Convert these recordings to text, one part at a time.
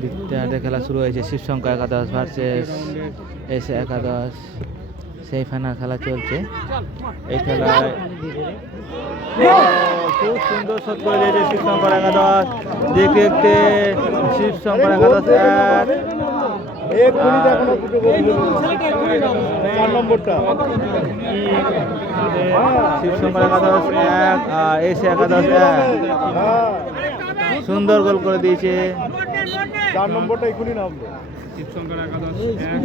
দ্বিতীয়ার্ধে খেলা শুরু হয়েছে। শিবশঙ্কর একাদশ ভার্সেস এসে একাদশ, সেই ফাইনাল খেলা চলছে। এই খেলায় খুব সুন্দর শট করে দিয়েছে শিবশঙ্কর একাদশ। দেখতে দেখতে শিবশঙ্কর একাদশ শিবশঙ্কর একাদশ 1 আর এসে একাদশ 1। সুন্দর গোল করে দিয়েছে। 4 নম্বরটা এখনই নামবে। শিবশঙ্কর একাদশ 1,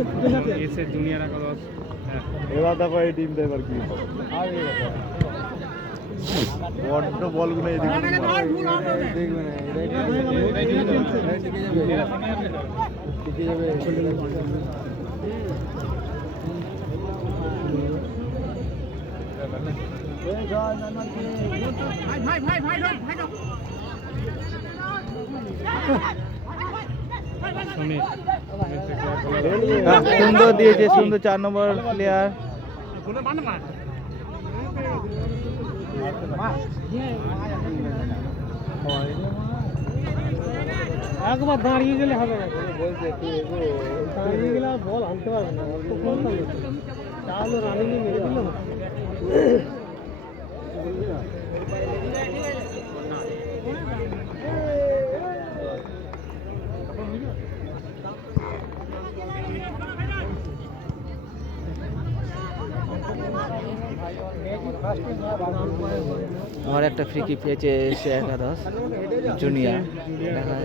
এসে জুনিয়র একাদশ 1। এবার দেখো এই টিমটা এবার কি বড্ড বলগুলো এদিকে সুন্দর দিয়েছে, সুন্দর 4 নম্বর প্লেয়ার। একবার দাঁড়িয়ে গেলে হবে না, দাঁড়িয়ে গেলে বল আনতে পারবে না, তাহলে রানিং মেরে দিল। আমার একটা ফ্রি কিক পেয়েছে এসে একাদশ জুনিয়র। দেখা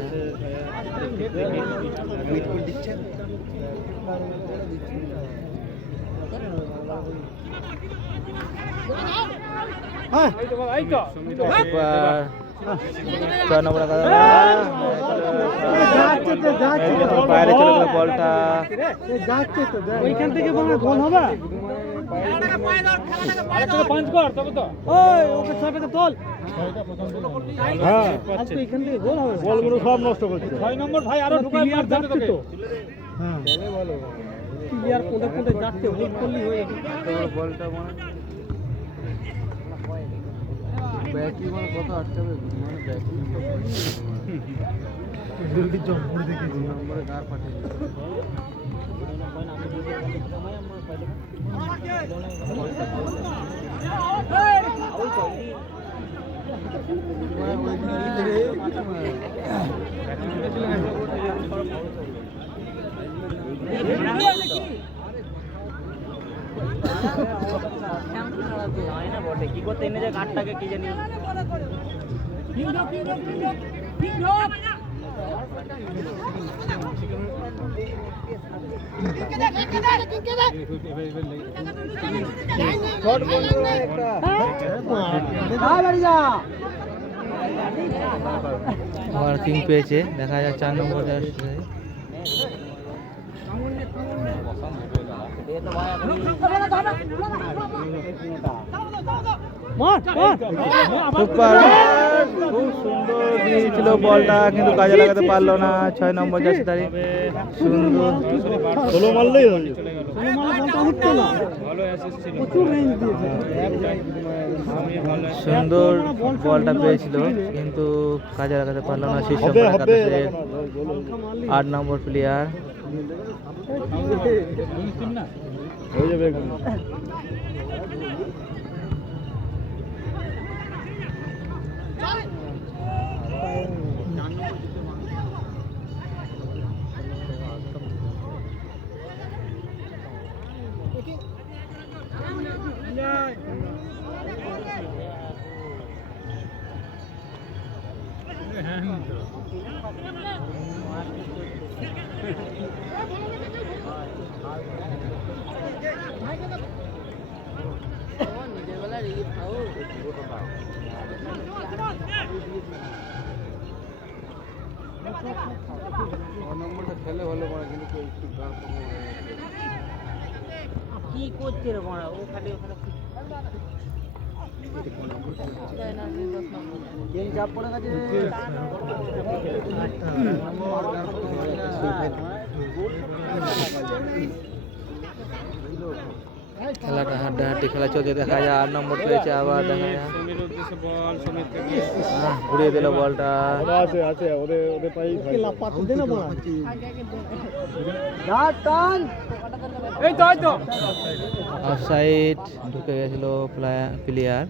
বাইরে চলে গেল বলটা। ওইখান থেকে গোল হবে। এখান থেকে গোল হবে, বলগুলো সব নষ্ট করছে। 6 নম্বর ভাই আরো ঢুকায় যাচ্ছে তো। হ্যাঁ প্লেয়ার কোথা কোথা যাচ্ছে, হোল্ড করলি হয়ে বলটা মানে ব্যাকি মানে কত আটকাবে, মানে ব্যাকি জলদি জম্প করে দেখেছি নম্বরে কার পাঠিয়ে কি করতে এনে যায় কাঠটাকে কি জানি। কিং পেয়েছে, দেখা যায় 4 নম্বর। খুব সুন্দর দিয়েছিল বলটা, কিন্তু কাজে লাগাতে পারলো না। 6 নম্বর জার্সিধারী সুন্দর ষোলো মারলেই সুন্দর বলটা পেয়েছিল, কিন্তু কাজে লাগাতে পারলো না। শিবশঙ্কর একাদশের 8 নম্বর প্লেয়ার। হয়ে যাবে। নম্বরটা খেলে ভালো পড়া, কিন্তু কি করছে রে বড়া, ও খালি ওখানে চাপ পড়ে গেছে। খেলাটা হাড্ডাহাড্ডি খেলা চলছে, দেখা যায় 8 নম্বর পেয়েছে, আবার দেখা যায় ঘুরিয়ে দিল বলটা। আছে আছে ওদের ওদের পাই অফসাইড ঢুকে গেছিল প্লেয়ার।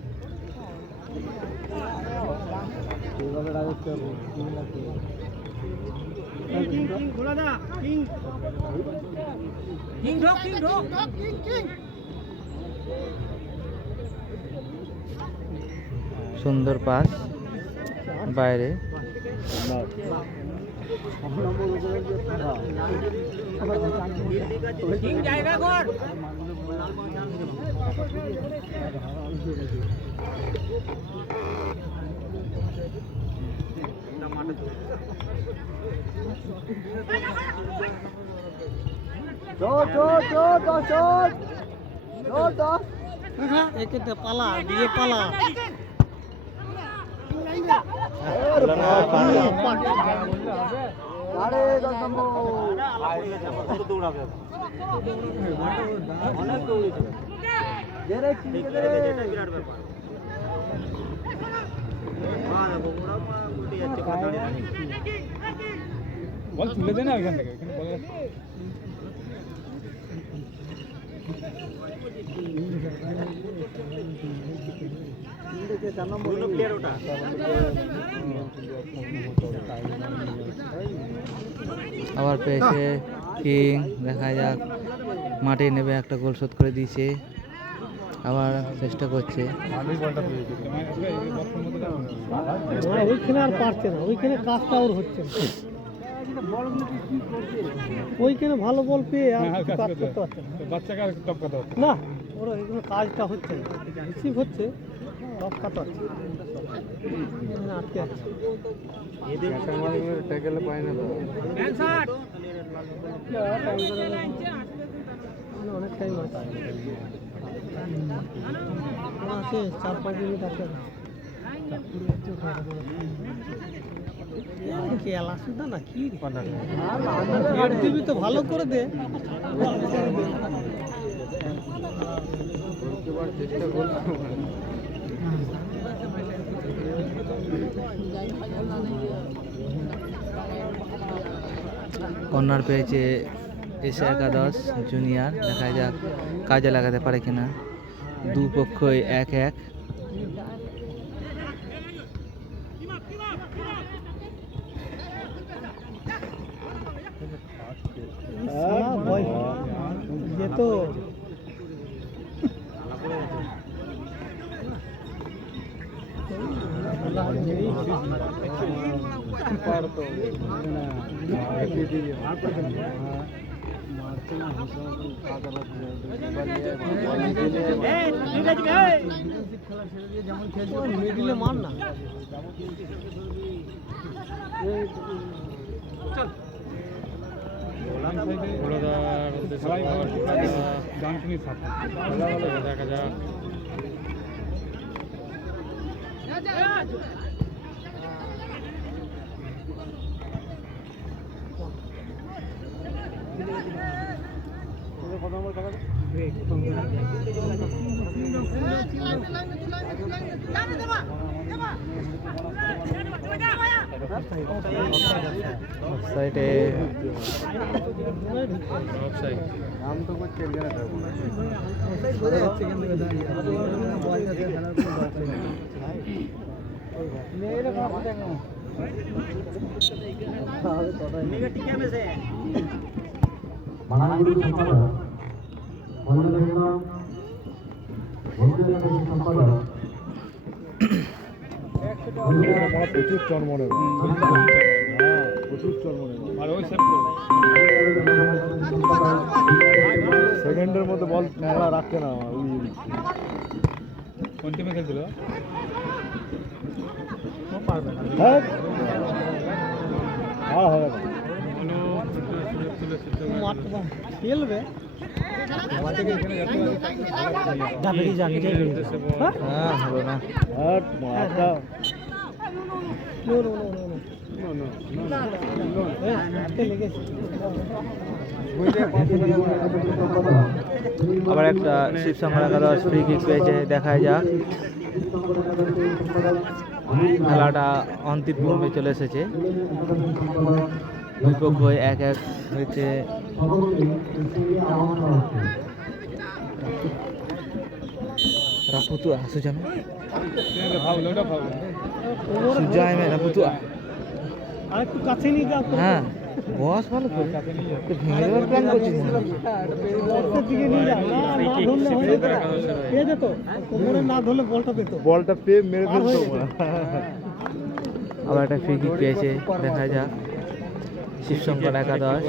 সুন্দর পাস বাইরে। পালা দিয়ে পালা বল তুলে দে না ওইখান থেকে আবার পেয়েছে কিং, দেখা যাক মাঠে নেবে, একটা গোল শোধ করে দিয়েছে, আবার চেষ্টা করছে। ওইখানে আর পারছে না, ওইখানে কাজটা ওর হচ্ছে না, ওইখানে ভালো বল পেয়ে আর কিছু কাজ করতে পারছে না। বাচ্চাকে আর টপকাতে হচ্ছে না ওর ওইখানে কাজটা হচ্ছে না, রিসিভ হচ্ছে টপকাতে হচ্ছে না, আটকে যাচ্ছে। ট্যাকেলে পায় না তো অনেক টাইম আছে, 4-5 মিনিট আছে। খেলা শুধু না কি দিবি তো ভালো করে দে। চেষ্টা করছি কর্নার পেয়েছে এসে একাদশ জুনিয়র, দেখা যাক কাজে লাগাতে পারে কিনা। দুপক্ষই 1-1। ये तो मिडिले मारना দেখা যাক অফসাইডে নাম তো করছে প্রচুর চর মনে প্রচুর চর মনে সেকেন্ডের মধ্যে বল খেলা রাখছে না। কোন টিমে খেলছিল? হ্যাঁ হবে খেলবে হলো না। হাতে লেগেছে। আবার একটা শিবশঙ্কর একাদশ ফ্রি কিক পেয়েছে, দেখা যাক। খেলাটা অন্তিম পর্বে চলে এসেছে, দুই পক্ষ এক এক হয়েছে। রাপুতুয়া সুজানো সুজায় মে রাপুতুয়া। আর একটু কাছে নিয়ে যাও তো। হ্যাঁ বস ভালো করে তো ভেঙে দেওয়ার প্ল্যান করছিস না? বক্সের দিকে নিয়ে যাও। না ধরলে হয়ে যেত, পেয়ে যেত। কোমরে না ধরলে বলটা পেতো। বলটা পেয়ে মেরে আর হয়ে ফেলতো। যেত। আবার একটা ফ্রি কিক পেয়েছে, দেখা যাক। শিবশঙ্কর একাদশ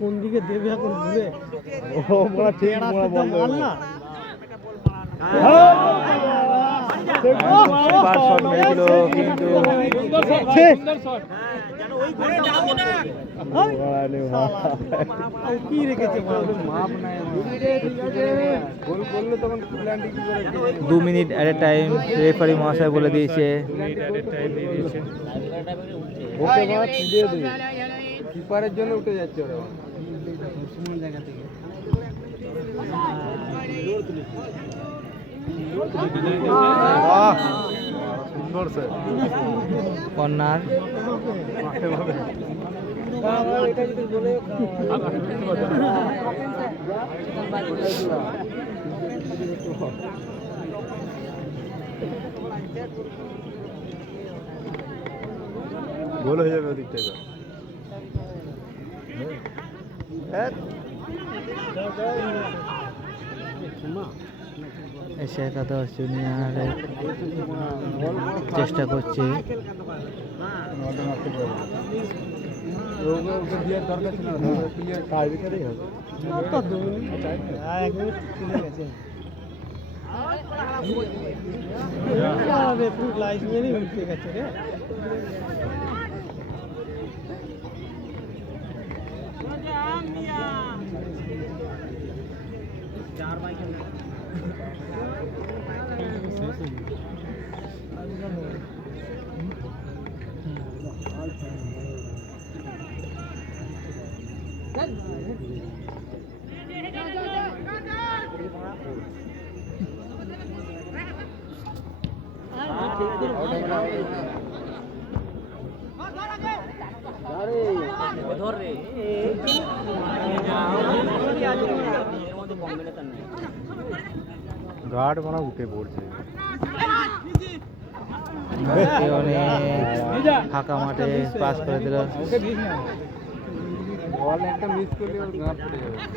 কোন দিকে দেবে এখন ঘুরে ও মোরা ঠিক মোরা বল মাল না। বার শট মেরেছিল কিন্তু কি রেখেছে মাপ নাই। 2 minute at a time referee মহাশয় বলে দিয়েছে। ওকে বাবা তুলে দে, কিপারের জন্য উঠে যাচ্ছে ওরা। বাহ সুন্দর স্যার। কর্নার গোল হয়ে যাবে ওদিক থেকে। এশিয়া একাদশ জুনিয়রের চেষ্টা করছে। লাইফ মেরে উঠতে গেছে রে। গার্ড মানে উঠে পড়ছে। অনেক ফাঁকা মাঠে পাস করে দিল। বল একটা মিস করলে ওর গার্ড পড়ে যাবে।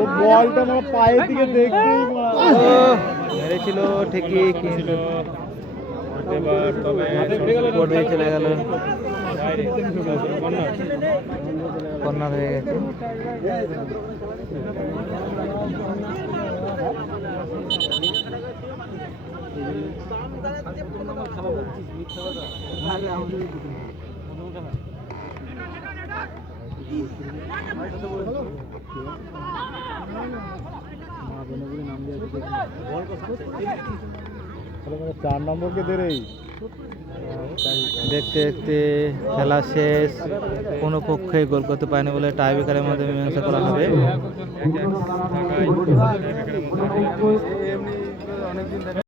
ও বলটা আমার পায়ের দিকে দেখতেই মেরেছিল ঠিকই কিন্তু পড়ে চলে গেল, কর্নার হয়ে গেছে। चार नंबर के दे रही। দেখতে দেখতে খেলা শেষ, কোনো পক্ষে গোল করতে পারেনি বলে টাইব্রেকারের মাধ্যমে মীমাংসা করা হবে।